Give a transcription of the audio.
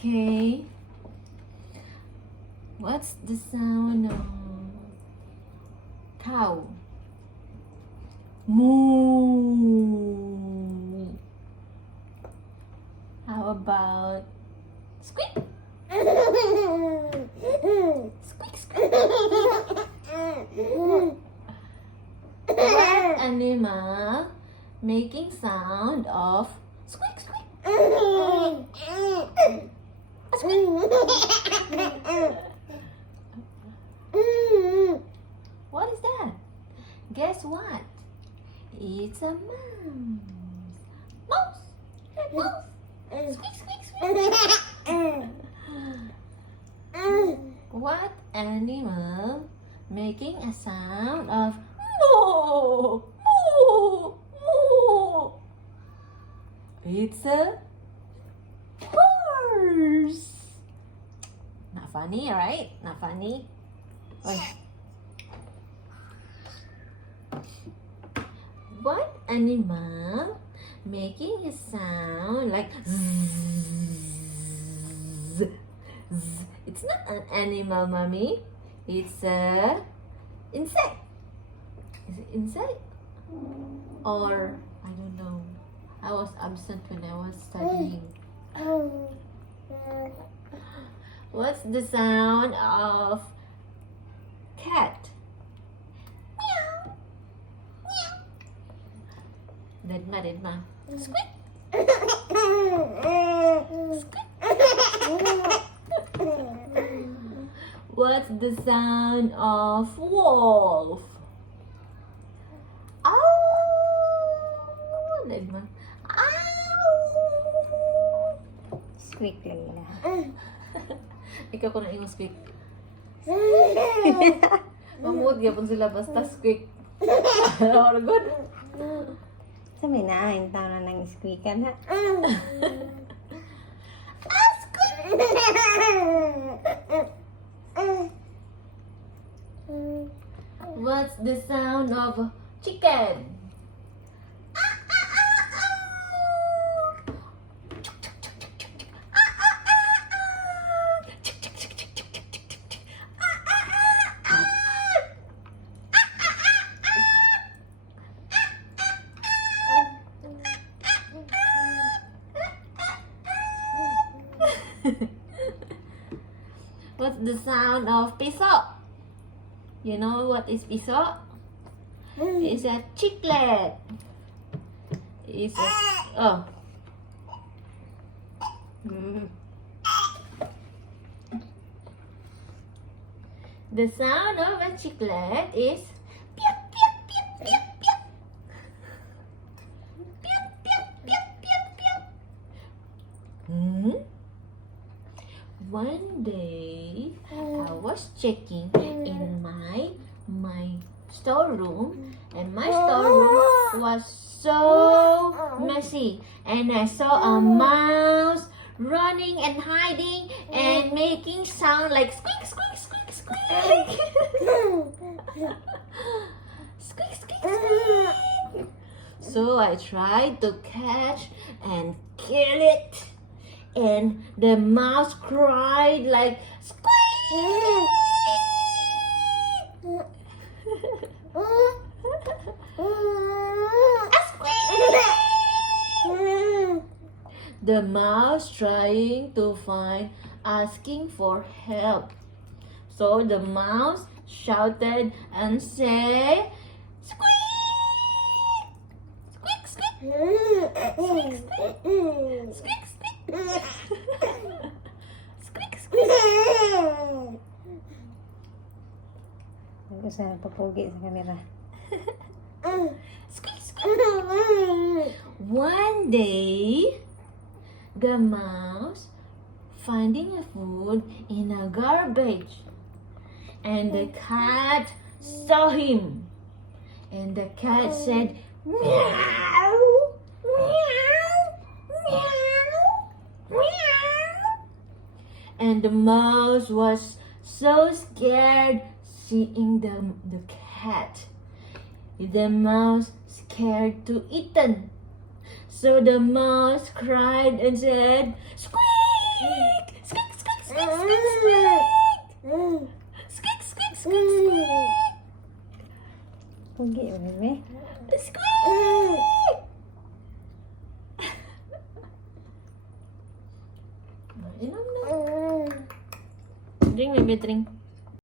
Okay. What's the sound of cow? Moo. How about squeak? Squeak, squeak. What animal making sound of squeak, squeak? A squeak. What is that? Guess what? It's a mouse. Mouse. Mouse. Squeak, squeak, squeak. What animal making a sound of moo? Moo. Moo. It's a horse. Not funny, right? Not funny. Oy. What animal making a sound like zzz? It's not an animal, mommy. It's a insect. Is it insect? Or I don't know. I was absent when I was studying. What's the sound of cat? Meow. Meow. Redma. Squeak. Squeak. What's the sound of wolf? Ow! Redma. Ow! Squeak lang nila. Ikaw ko na yung squeak. Mamuot yapon sila basta squeak. Or good. Sabi na, yung tao na nang squeakan ha. What's the sound of chicken? What's the sound of piso? You know what is piso? It's a chiclet. It's a, oh. The sound of a chiclet is pew, pew, pew, pew, pew. Pew, pew, pew, pew, pew. One day, I was checking in my storeroom, and my storeroom was so messy, and I saw a mouse running and hiding and making sound like squeak, squeak, squeak, squeak. Squeak, squeak, squeak. So I tried to catch and kill it. And the mouse cried like squeak. The mouse trying to find, asking for help. So the mouse shouted and said, squeak, squeak, squeak, squeak, squeak, squeak, squeak. Squeak, squeak. Huwag ko sa papugi sa camera. Squeak, squeak. One day, the mouse finding a food in a garbage, and the cat saw him, and the cat said, meow, meow, meow, meow. And the mouse was so scared seeing the cat. The mouse scared to eaten. So the mouse cried and said, squeak, squeak, squeak, squeak. Squeak, squeak, squeak, squeak. Pugi, bebe. Squeak. Inom na. Drink, baby, drink.